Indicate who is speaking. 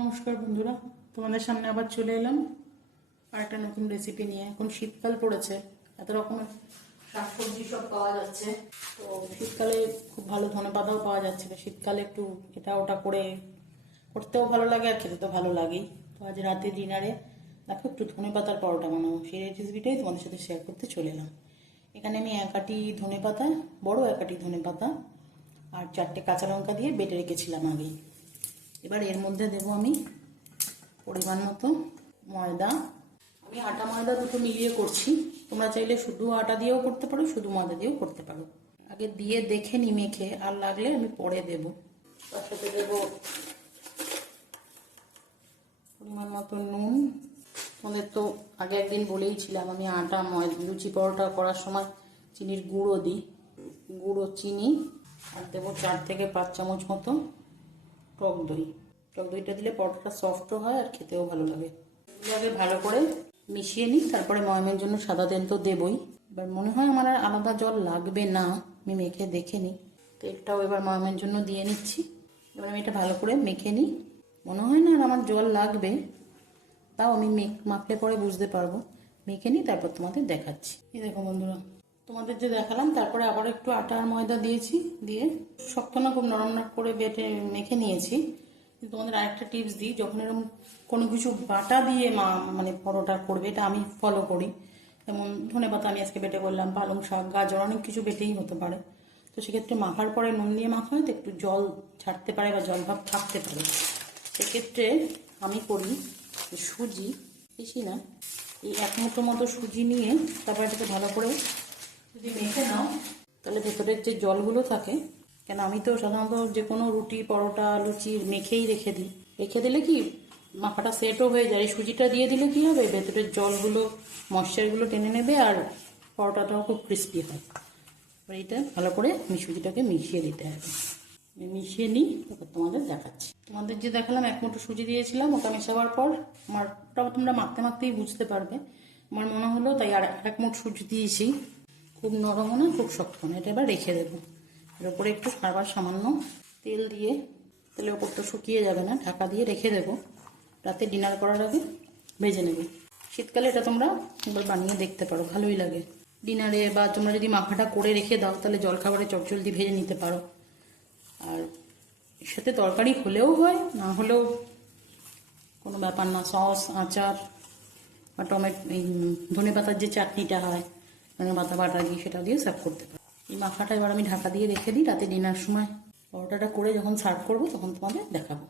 Speaker 1: নমস্কার বন্ধুরা, তোমাদের সামনে আবার চলে এলাম। আর একটা নতুন রেসিপি নিয়ে। এখন শীতকাল পড়েছে, এত রকমের শাকসবজি সব পাওয়া যাচ্ছে। তো শীতকালে খুব ভালো ধনে পাতাও পাওয়া যাচ্ছে শীতকালে একটু এটা ওটা করে করতেও ভালো লাগে আর খেতে তো ভালো লাগেই। তো আজ রাতে ডিনারে দেখো একটু ধনে পাতার পরোটা বানাবো। সেই রেসিপিটাই তোমাদের সাথে শেয়ার করতে চলে এলাম। এখানে আমি এক আটি ধনে পাতা বড় এক আটি ধনে পাতা আর চারটে কাঁচা লঙ্কা দিয়ে বেটে রেখেছিলাম আগেই। এবার এর মধ্যে দেব আমি পরিমাণ মতো ময়দা। আমি আটা ময়দা দুটো মিলিয়ে করছি। তোমরা চাইলে শুধু আটা দিয়েও করতে পারো, শুধু ময়দা দিয়েও করতে পারো। আগে দিয়ে দেখে নি মেখে আর লাগলে আমি পরে দেব। তার সাথে দেব পরিমাণ মতো নুন। তোমাদের তো আগে একদিন বলেইছিলাম, আমি আটা ময়দা লুচি পরোটা করার সময় চিনির গুঁড়ো দিই। গুঁড়ো, চিনি, আর দেবো চার থেকে পাঁচ চামচ মতো। টক দই। টক দইটা দিলে পরোটাটা সফটও হয় আর খেতেও ভালো লাগে। আগে ভালো করে মিশিয়ে নিই, তারপরে ময়মের জন্য সাদা তেল তো দেবই। এবার মনে হয় আমার আর আলাদা জল লাগবে না, আমি মেখে দেখে নিই। তেলটাও এবার ময়মের জন্য দিয়ে নিচ্ছি। এবার আমি এটা ভালো করে মেখে নিই। মনে হয় না আর আমার জল লাগবে, তাও আমি মেক মাখলে পরে বুঝতে পারব। মেখে নিই, তারপর তোমাদের দেখাচ্ছি। এই দেখো বন্ধুরা তোমাদের যে দেখালাম, তারপরে আবার একটু আটা আর ময়দা দিয়েছি, দিয়ে শক্ত না, খুব নরম না করে বেটে মেখে নিয়েছি। তোমাদের আরেকটা টিপস দিই, যখন এরকম কোনো কিছু বাটা দিয়ে মা মানে পরোটা করবে, এটা আমি ফলো করি। যেমন ধনে পাতা আমি আজকে বেটে করলাম পালং শাক, গাজর, অনেক কিছু বেটেই হতে পারে। তো সেক্ষেত্রে মাখার পরে নুন দিয়ে মাখা হয় তো একটু জল ছাড়তে পারে বা জল ভাব থাকতে পারে। সেক্ষেত্রে আমি করি সুজি, বেশি না, এই এক মুঠো মতো সুজি নিয়ে তারপর এটাকে ভালো করে যদি মেখে নাও, তাহলে ভেতরের যে জলগুলো থাকে, কেন আমি তো সাধারণত যে কোনো রুটি, পরোটা, লুচি মেখেই রেখে দিই। রেখে দিলে কি মাখাটা সেটও হয়ে যায়? সুজিটা দিয়ে দিলে কি হবে? ভেতরের জলগুলো, ময়শ্চারগুলো টেনে নেবে আর পরোটাটাও খুব ক্রিস্পি হয়। এবার এইটা ভালো করে সুজিটাকে মিশিয়ে দিতে হবে। মিশিয়ে নিই, তারপর তোমাদের দেখাচ্ছি। তোমাদের যে দেখালাম, এক মুঠো সুজি দিয়েছিলাম, ওটা মেশাবার পর আমার ওটা তোমরা মাখতে মাখতেই বুঝতে পারবে। আমার মনে হলো তাই আর এক মুঠ সুজি দিয়েছি। খুব নরমও না, খুব শক্ত না। এটা এবার রেখে দেবো। এর উপরে একটু আবার সামান্য তেল দিয়ে, তেলের ওপর তো শুকিয়ে যাবে না, ঢাকা দিয়ে রেখে দেবো। রাতে ডিনার করার আগে ভেজে নেবে। শীতকালে এটা তোমরা একবার বানিয়ে দেখতে পারো, ভালোই লাগে। ডিনারে বা তোমরা যদি মাখাটা করে রেখে দাও, তাহলে জলখাবারে চটজলদি ভেজে নিতে পারো। আর এর সাথে তরকারি হলেও হয়, না হলেও কোনো ব্যাপার না। সস, আচার বা টমেটো ধনে পাতার যে চাটনিটা হয় ধনে মাথা বাটা দিয়ে সেটা দিয়ে সার্ভ করতে পারো। এই মাখাটা এবার আমি ঢাকা দিয়ে রেখে দিই, রাতে ডিনার সময়। পরোটাটা করে যখন সার্ভ করব, তখন তোমাদের দেখাবো।